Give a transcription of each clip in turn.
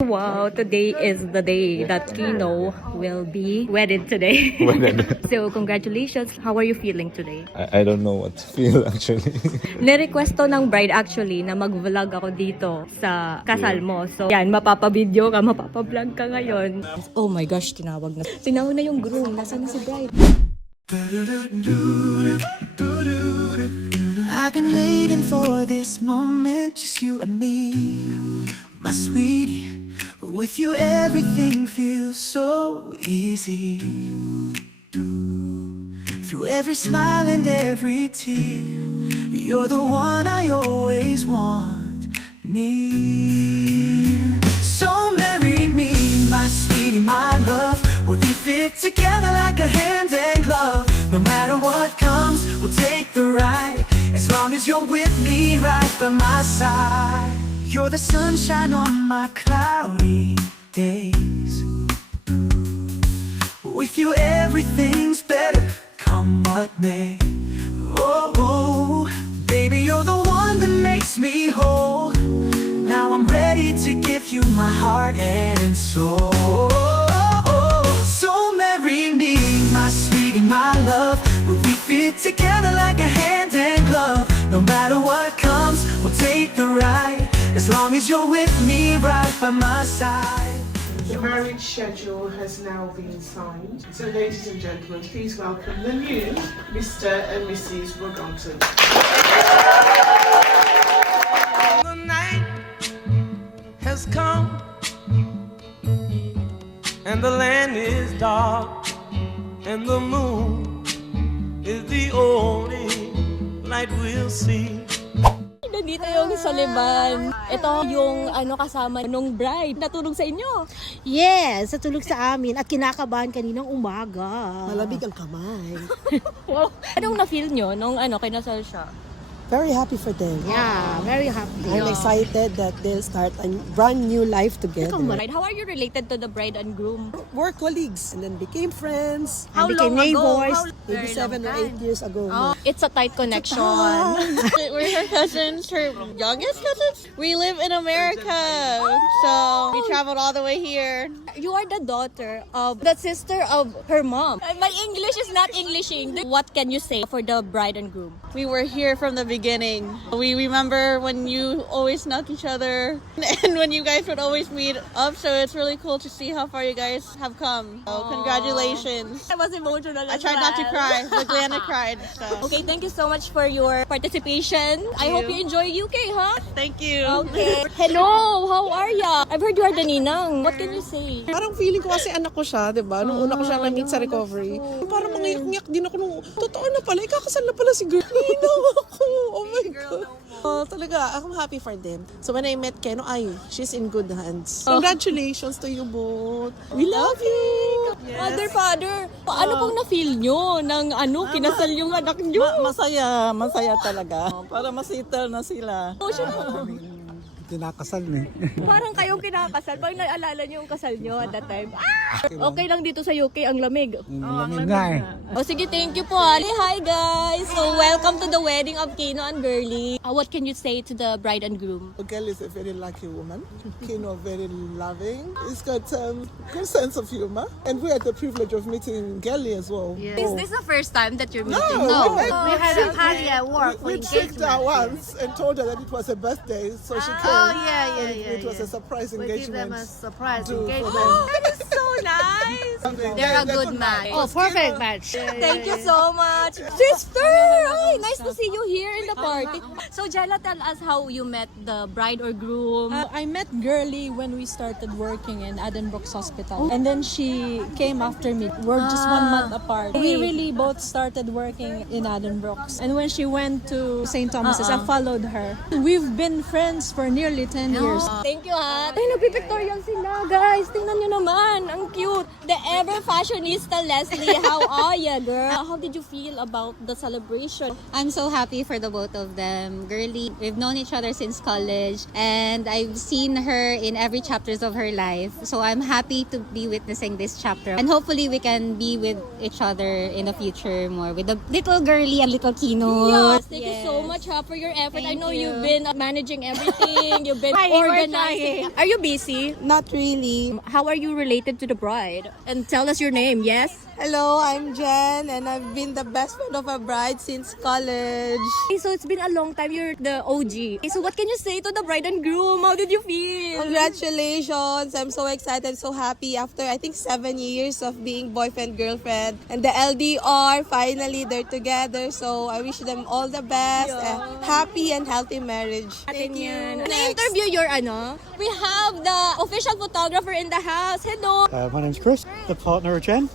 Wow, today is the day that Kino will be wedded today. So, congratulations. How are you feeling today? I don't know what to feel actually. Nirequest to ng bride actually na mag-vlog ako dito sa kasal mo. So, yan, mapapa-video ka, mapapa-vlog ka ngayon. Oh my gosh, tinawag na. Tinawag na yung groom. Nasaan na si bride? I've been waiting for this moment, just you and me, my sweetie. With you everything feels so easy. Through every smile and every tear, you're the one I always want near. So marry me, my sweetie, my love. We'll be fit together like a hand and glove. No matter what comes, we'll take the ride. As long as you're with me right by my side. You're the sunshine on my cloudy days. With you everything's better, come what may. Oh, oh, baby, you're the one that makes me whole. Now I'm ready to give you my heart and soul. So marry me, my sweetie, my love. We'll be fit together like a hand and glove. No matter what comes, we'll take the ride. As long as you're with me right by my side. The marriage schedule has now been signed. So ladies and gentlemen, please welcome the new Mr. and Mrs. Rogonton. The night has come and the land is dark and the moon is the only light we'll see. Nandito yung Soliman. Ito yung kasama nung bride. Natulog sa inyo. Yes, natulog sa amin at kinakabahan kaninang umaga. Malamig ang kamay. Wow. Anong na-feel nyo nung kinasal siya? Very happy for them. Yeah, very happy. I'm excited that they'll start a brand new life together. How are you related to the bride and groom? We're colleagues and then became friends. How became long ago? neighbors. Maybe 7 or 8 years ago. Oh, it's a tight connection. We're her cousins, her youngest cousins. We live in America, so we traveled all the way here. You are the daughter of the sister of her mom. My English is not Englishing. What can you say for the bride and groom? We were here from the beginning. We remember when you always knock each other and when you guys would always meet up, so it's really cool to see how far you guys have come. So congratulations. I was emotional I tried not to cry, but Glenna cried. So. Okay, thank you so much for your participation. I hope you enjoy UK, huh? Thank you. Okay. Hello, how are ya? I've heard you are the ninang. What can you say? Parang feeling ko kasi anak ko siya, di ba? Nung una ko siya na-meet sa recovery. Parang mangiyak-ngiyak din ako nung, totoo na pala, ikakasal na pala si girl. Ninang ako. Oh my God. Oh, talaga, I'm happy for them. So when I met Keno, she's in good hands. Congratulations to you both. We love you. Father, ano pong na-feel nyo ng kinasal yung anak nyo? Masaya talaga. Para masita na sila. Kinakasal na Parang kayong kinakasal. Parang naalala nyo yung kasal nyo at that time. Okay lang dito sa UK, ang lamig. Lamig nga eh. O sige, thank you po. Hi guys! So welcome to the wedding of Kino and Girly. What can you say to the bride and groom? Girl is a very lucky woman. Keno very loving. He's got good sense of humor. And we had the privilege of meeting Gelly as well. Is this the first time that you're meeting? No. We had a party at work for We tricked her once and told her that it was her birthday, so she came. Oh, yeah. It was a surprise We give them engagement. a surprise for engagement. them. That is so nice! They're a good match. Oh, perfect match. Thank you so much. Sister! Ay, nice to see you here in the party. So, Jella, tell us how you met the bride or groom. I met Girly when we started working in Addenbrooke's Hospital. And then she came after me. We're just 1 month apart. We really both started working in Addenbrooke's. And when she went to St. Thomas's, I followed her. We've been friends for nearly 10 years. Thank you, ha. Ay, nagpipictorial sila, guys. Tingnan nyo naman. Ang cute. The ever fashionista Leslie, how are ya, girl? How did you feel about the celebration? I'm so happy for the both of them. Girly, we've known each other since college and I've seen her in every chapters of her life. So I'm happy to be witnessing this chapter. And hopefully we can be with each other in the future more with the little girly and little Kino. Yes, thank you so much for your effort. I know you've been managing everything. You've been organizing. Are you busy? Not really. How are you related to the bride? And tell us your name, yes? Hello, I'm Jen and I've been the best friend of a bride since college. Okay, so it's been a long time. You're the OG. Okay, so what can you say to the bride and groom? How did you feel? Congratulations. I'm so excited, so happy after I think 7 years of being boyfriend, girlfriend. And the LDR, finally they're together. So I wish them all the best. A happy and healthy marriage. Thank you. Na-interview your we have the official photographer in the house. Hello. My name's Chris, the partner of Jen.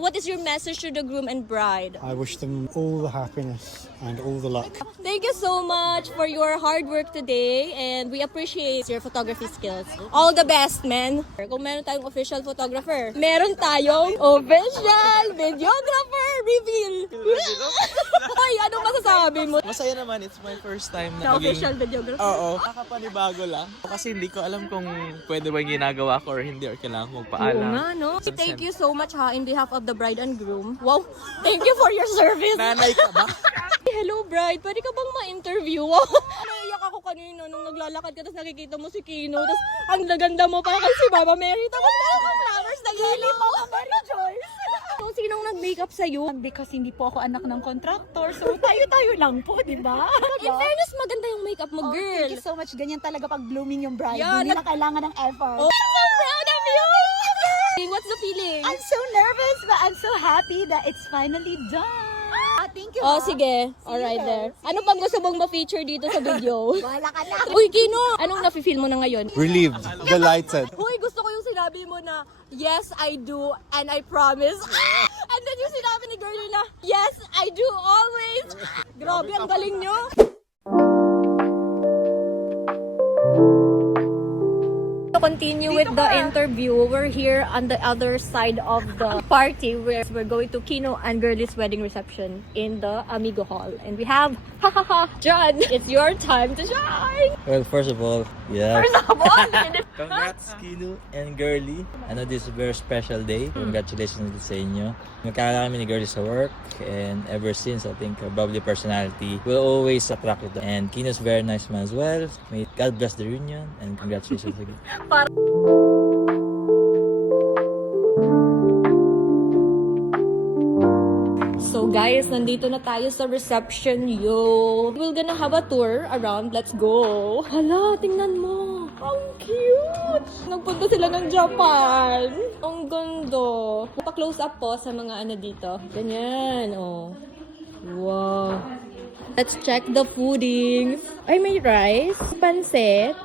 What is your message to the groom and bride? I wish them all the happiness and all the luck. Thank you so much for your hard work today and we appreciate your photography skills. All the best, man. Kung meron tayong official photographer, meron tayong official videographer reveal. Ay, anong masasabi mo? Masaya naman, it's my first time Sa na official videographer? Oo. Nakapanibago lang. Kasi hindi ko alam kung pwede ba yung ginagawa ko or hindi or kailangan kong paalam. Oo nga, no? Thank you so much in behalf of the bride and groom. Wow, thank you for your service. Nanay ka ba? Hello, bride. Pwede ka bang ma-interview? Wow. Naiyak ako kanina nung naglalakad ka tapos nakikita mo si Kino. Tapos ang gaganda mo pa kay si Mama Mary. Tapos meron kang flowers na gili mo. Mary Joyce. So, sinong nag-makeup sa'yo? Because hindi po ako anak ng contractor, so tayo-tayo lang po, di ba? In fairness, maganda yung makeup mo, girl. Thank you so much. Ganyan talaga pag blooming yung bride. Yeah, Hindi na kailangan ng effort. I'm so proud of you! What's the feeling? I'm so nervous, but I'm so happy that it's finally done. Thank you. Oh, sige. Alright there. Ano pang gusto mong ma-feature dito sa video? Wala ka na. Uy, Kino! Anong nafe-feel mo na ngayon? Relieved, delighted. Uy, gusto ko yung sinabi mo na, yes, I do, and I promise. And then yung sinabi ni Girlie na, yes, I do always. Grabe, ang galing nyo. To continue with the interview, we're here on the other side of the party where we're going to Kino and Girlie's wedding reception in the Amigo Hall. And we have, John, it's your time to shine. Well, first of all, yeah. First of all, Congrats, Kino and Girlie. I know this is a very special day. Congratulations sa inyo. Magkakala kami ni Girlie sa work and ever since, I think her bubbly personality will always attract you. And Kino's very nice man as well. May God bless the reunion and congratulations again. So guys, nandito na tayo sa reception, yo. We're gonna have a tour around. Let's go. Hala, tingnan mo. Ang cute. Nagpunta sila ng Japan. Ang ganda. Pa-close up po sa mga ano dito. Ganyan, oh. Wow. Let's check the foodings. Ay, may rice, pancit,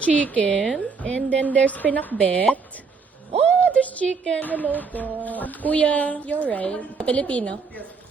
chicken, and then there's pinakbet. Oh, there's chicken. Hello po. Kuya, you're right. Filipino?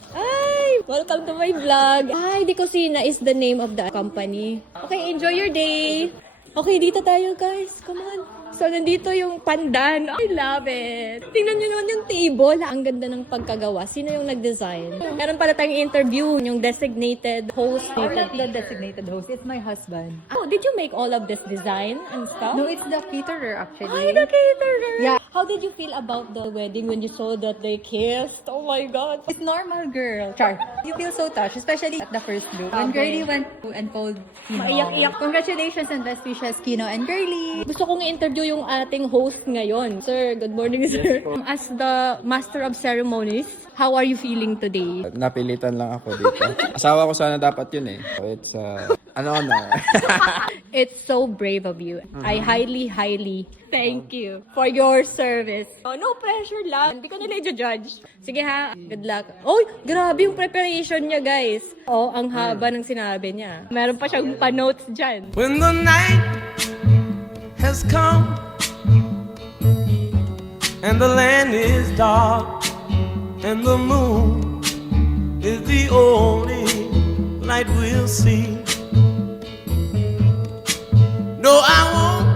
Ay, welcome to my vlog. Ay, Di Cocina is the name of the company. Okay, enjoy your day. Okay, dito tayo guys. Come on. So, nandito yung pandan. I love it. Tingnan nyo naman yung table. Ang ganda ng pagkagawa. Sino yung nag-design? Meron pala tayong interview, yung designated host. I'm not the designated host. It's my husband. Oh, did you make all of this design and stuff? No, it's the caterer actually. Ay, the caterer! Yeah. How did you feel about the wedding when you saw that they kissed? Oh my God. It's normal, girl. Char. You feel so touched, especially at the first look. When Girlie went and told Kino. Maiyak-iyak. Congratulations and best wishes, Kino and Girlie. Gusto kong i-interview yung ating host ngayon. Sir, good morning, sir. As the master of ceremonies, how are you feeling today? Napilitan lang ako dito. Asawa ko sana dapat yun eh. It's, It's so brave of you. I highly thank you for your service. Oh, no pressure lang. Hindi ka nila i-judge. Sige ha, good luck. Oh, grabe yung preparation niya, guys. Oh, ang haba ng sinabi niya. Meron pa siyang pa-notes dyan. When the night has come and the land is dark and the moon is the only light we'll see. No, I won't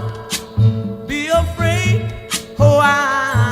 be afraid. Oh, I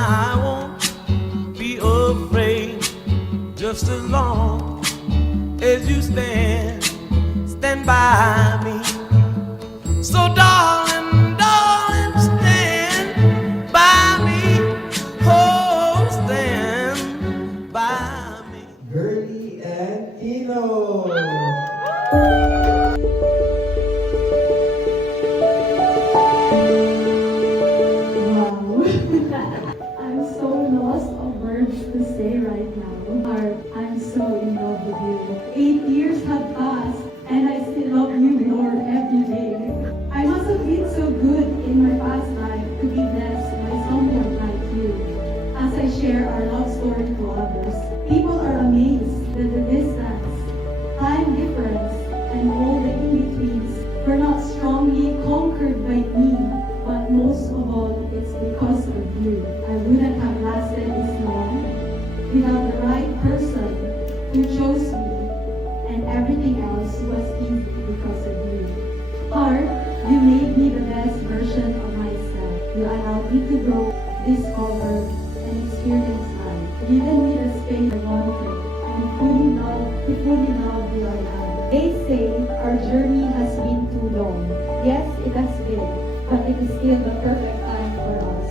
You allow me to grow, discover, and experience life. Given me the space I wanted, and fully love you I am. They say our journey has been too long. Yes, it has been, but it is still the perfect time for us.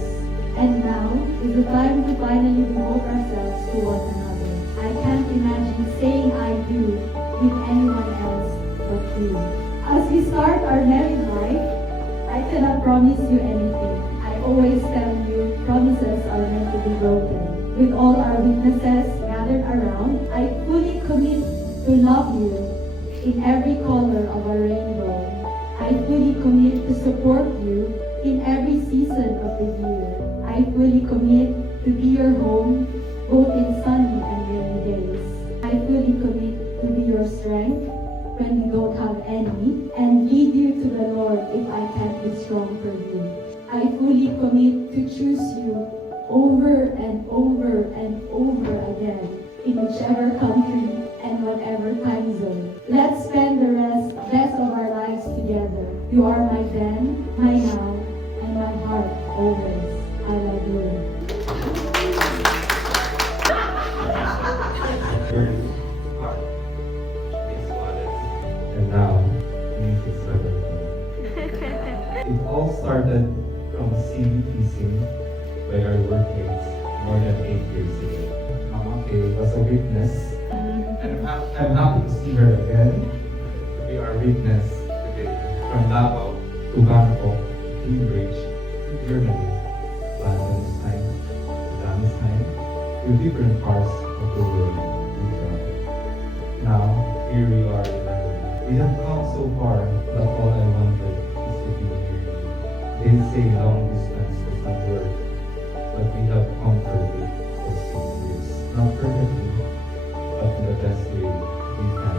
And now is the time to finally devote ourselves to one another. I can't imagine saying I do with anyone else but you. As we start our married life, I cannot promise you anything. I always tell you, promises are meant to be broken. With all our witnesses gathered around, I fully commit to love you in every color of our rainbow. I fully commit to support you in every season of the year. I fully commit to be your home, both in sunny and rainy days. I fully commit to be your strength when you don't have any, and lead you to the Lord if I can't be strong for you. I fully commit to choose you over and over and over again in whichever country and whatever time zone. Let's spend the rest of our lives together. You are my then, my now, and my heart always. I love you. And now, music 17. It all started from CBTC by our workmates more than 8 years ago. Mama Kay was a witness, and I'm happy to see her again, to be our witness today. From Davao to Bangkok, Cambridge, to Germany, Ladenstein, to Ramstein, to different parts of the world we travel. Now, here we are in Ireland. We have come so far, but all I wanted is to be near you. They say long distance does not work, but we have conquered it for 6 years. Not perfectly, but in the best way we can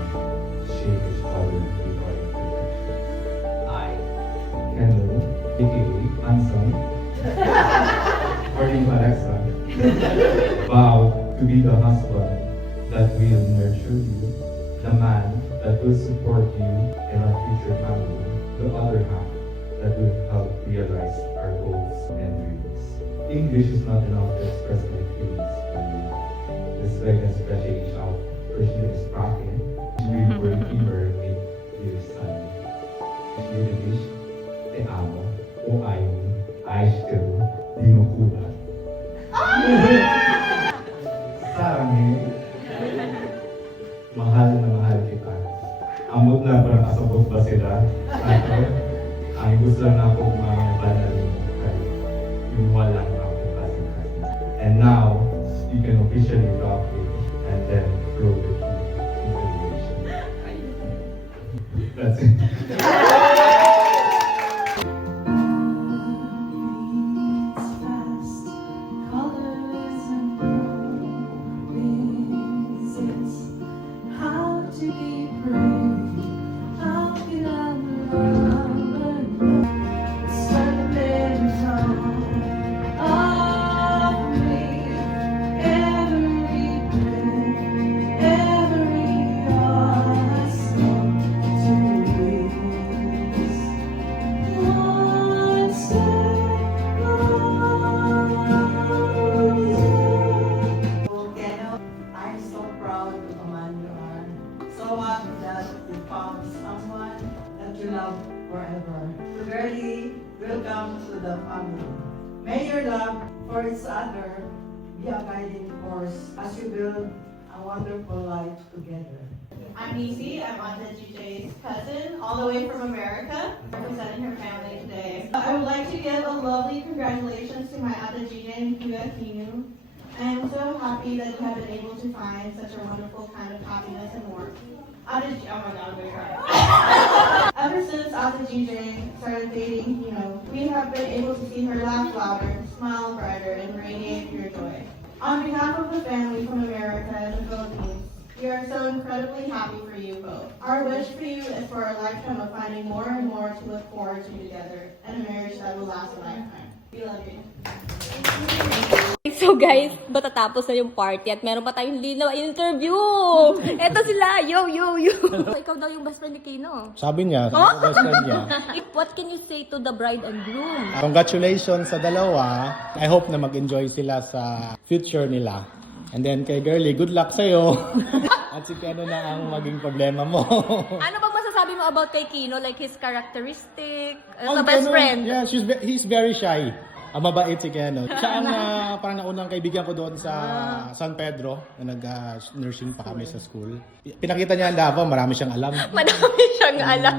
shape each other with our imperfections. I, Kenlo, aka Handsome, according to Alexa, vow to be the husband that will nurture you, the man that will support you and our future family, the other half that will help realize our goals and dreams. English is not enough to express my feelings for you. Deswegen spreche ich auch verschiedene Sprachen. Ich will für immer mit dir sein. Ich liebe dich, te amo, o aini, aishkeru, di mo kulat. Sarang mahal na mahal kita. Amot na parang kasabot ba sila? Ako, ang gusto lang ako mga banalin mo kayo. Yung walang akong kasing-kasing. And now, you can officially love me and then throw the key into the ocean. That's it. Welcome to the family. May your love for each other be a guiding force as you build a wonderful life together. I'm Nisi. I'm Ate GJ's cousin, all the way from America, representing her family today. I would like to give a lovely congratulations to my Ate GJ and Kuya Kinu. I am so happy that you have been able to find such a wonderful kind of happiness and warmth. Ate G, oh my God, I'm going to cry. Ever since Ate GJ started dating, we have been able to see her laugh louder, smile brighter, and radiate pure joy. On behalf of the family from America and the Philippines, we are so incredibly happy for you both. Our wish for you is for a lifetime of finding more and more to look forward to together, and a marriage that will last a lifetime. We love you. So guys, matatapos na yung party at meron pa tayong hindi na interview. Eto sila, yo. Ikaw daw yung best friend ni Kino. Sabi niya, Oh? best friend niya. what can you say to the bride and groom? Congratulations sa dalawa. I hope na mag-enjoy sila sa future nila. And then kay Girlie, good luck sa'yo. At si Keno na ang maging problema mo. Ano bang masasabi mo about kay Kino? Like his characteristic? The best friend? Yeah, he's very shy. Mabait si Keno. Siya ang parang naunang kaibigan ko doon sa San Pedro na nag-nursing pa kami sa school. Pinakita niya ang Davao, marami siyang alam. Madami siyang alam.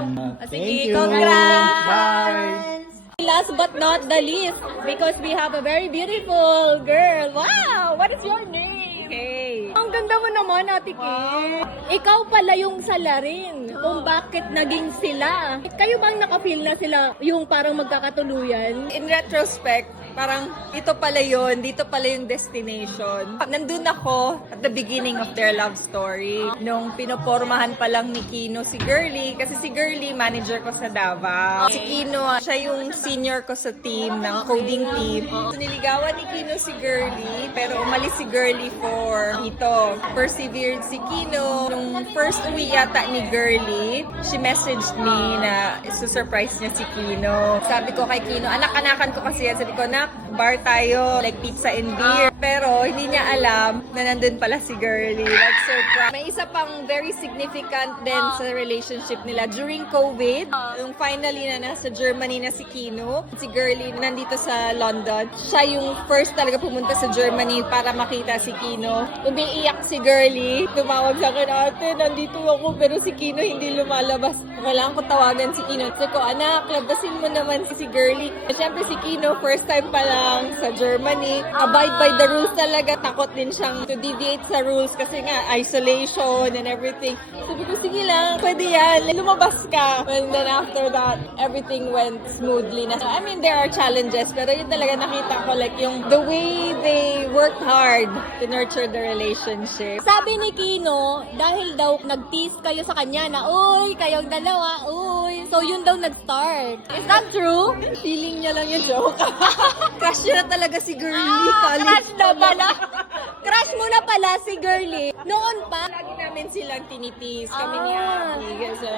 Thank Sige, you. congrats! Bye! Last but not the least, because we have a very beautiful girl. Wow! What is your name? Kay. Ang ganda mo naman, Ate Kay. Ikaw pala yung salarin kung bakit naging sila. Kayo bang nakafeel na sila yung parang magkakatuluyan? In retrospect, parang ito pala yun, dito pala yung destination. Nandun ako at the beginning of their love story. Nung pinopormahan pa lang ni Kino si Girlie, kasi si Girlie, manager ko sa Davao. Si Kino, siya yung senior ko sa team, ng coding team. So, niligawan ni Kino si Girlie, pero umalis si Girlie for dito. Persevered si Kino. Nung first uwi yata ni Girlie, she messaged me na surprise niya si Kino. Sabi ko kay Kino, anak-anakan ko kasi yan. Sabi ko, nak, bar tayo, like pizza and beer. Pero hindi niya alam na nandun pala si Girlie. Like, surprise. May isa pang very significant din sa relationship nila. During COVID, yung finally na nasa Germany na si Kino, si Girlie nandito sa London. Siya yung first talaga pumunta sa Germany para makita si Kino. Umiiyak si Girlie. Tumawag sa akin, ate, nandito ako pero si Kino hindi lumalabas. Kailangan ko tawagan si Kino. Sabi ko, anak, labasin mo naman si Girlie. At syempre si Kino, first time pa lang sa Germany. Abide by the rules talaga. Takot din siyang to deviate sa rules kasi nga isolation and everything. Sabi ko, sige lang, pwede yan. Lumabas ka. And then after that, everything went smoothly na. I mean, there are challenges pero yun talaga nakita ko like yung the way they work hard to nurture the relationship. Sabi ni Kino, dahil daw nag-tease kayo sa kanya na, uy, kayong dalawa, uy. So yun daw nag-start. Is that true? Feeling niya lang yung joke. Crush niya na talaga si Girlie. Crush na pala. Crush mo na pala si Girlie. Noon pa. Lagi namin silang tinitiis. Kami ni Abby. Kasi,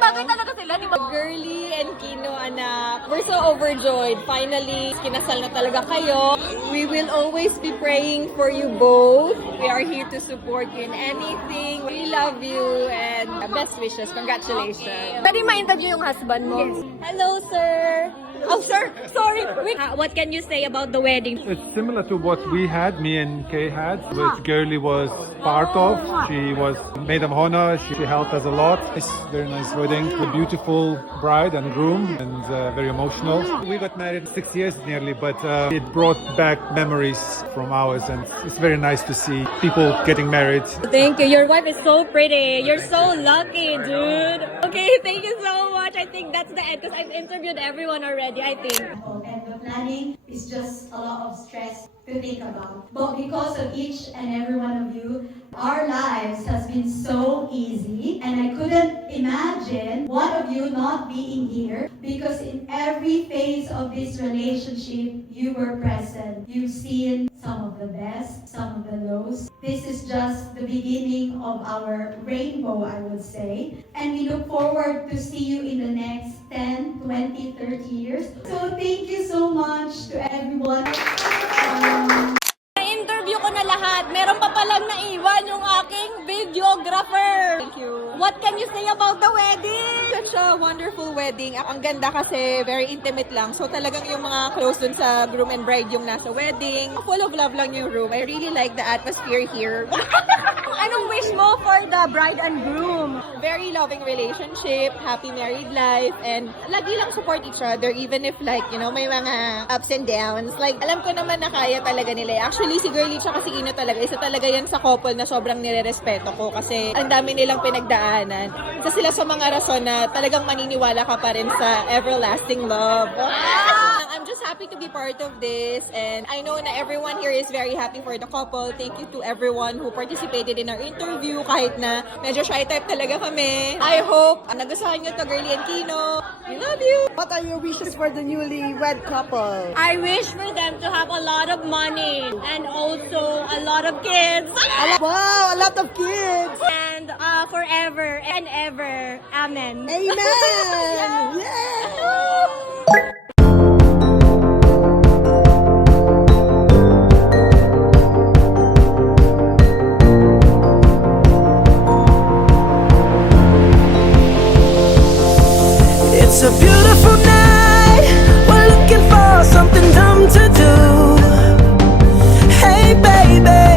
Bagay talaga sila, di ba? Girlie and Kino, anak. We're so overjoyed. Finally, kinasal na talaga kayo. We will always be praying for you both. We are here to support you in anything. We love you and best wishes. Congratulations. Pwede ma-interview yung husband mo? Yes. Hello, sir. Oh, sir. Sorry. Wait. What can you say about the wedding? It's similar to what we had, me and Kay had, which Girlie was part of. She was maid of honor. She helped us a lot. It's a very nice wedding. A beautiful bride and groom, and very emotional. We got married 6 years nearly, but it brought back memories from ours, and it's very nice to see people getting married. Thank you. Your wife is so pretty. You're so lucky, dude. Okay, thank you so much. I think that's the end because I've interviewed everyone already, I think. And the planning is just a lot of stress to think about. But because of each and every one of you, our lives has been so easy, and I couldn't imagine one of you not being here because in every phase of this relationship, you were present. You've seen some of the best, some of the lows. This is just the beginning of our rainbow, I would say. And we look forward to see you in the next 10, 20, 30 years. So thank you so much to everyone. Na-interview ko na lahat. Meron pa palang naiwan yung aking videographer. Thank you. What can you say about the wedding? Such a wonderful wedding. Ang ganda kasi very intimate lang. So talagang yung mga close dun sa groom and bride yung nasa wedding. Full of love lang yung room. I really like the atmosphere here. Anong wish mo for the bride and groom? Very loving relationship, happy married life, and lagi lang support each other even if like, you know, may mga ups and downs. Like, alam ko naman na kaya talaga nila. Actually, si Girlie tsaka si Kino talaga, isa talaga yan sa couple na sobrang nire-respeto ko kasi ang dami nilang pinagdaanan. Isa sila sa mga rason na talagang maniniwala ka pa rin sa everlasting love. I'm just happy to be part of this, and I know na everyone here is very happy for the couple. Thank you to everyone who participated in our interview kahit na medyo shy type talaga kami. I hope nagustuhan nyo to, Girlie and Kino. We love you! What are your wishes for the newlywed couple? I wish for them to have a lot of money and also a lot of kids. Wow, a lot of kids! And forever and ever. Amen. Amen! Yes! It's a beautiful night. We're looking for something dumb to do. Hey baby,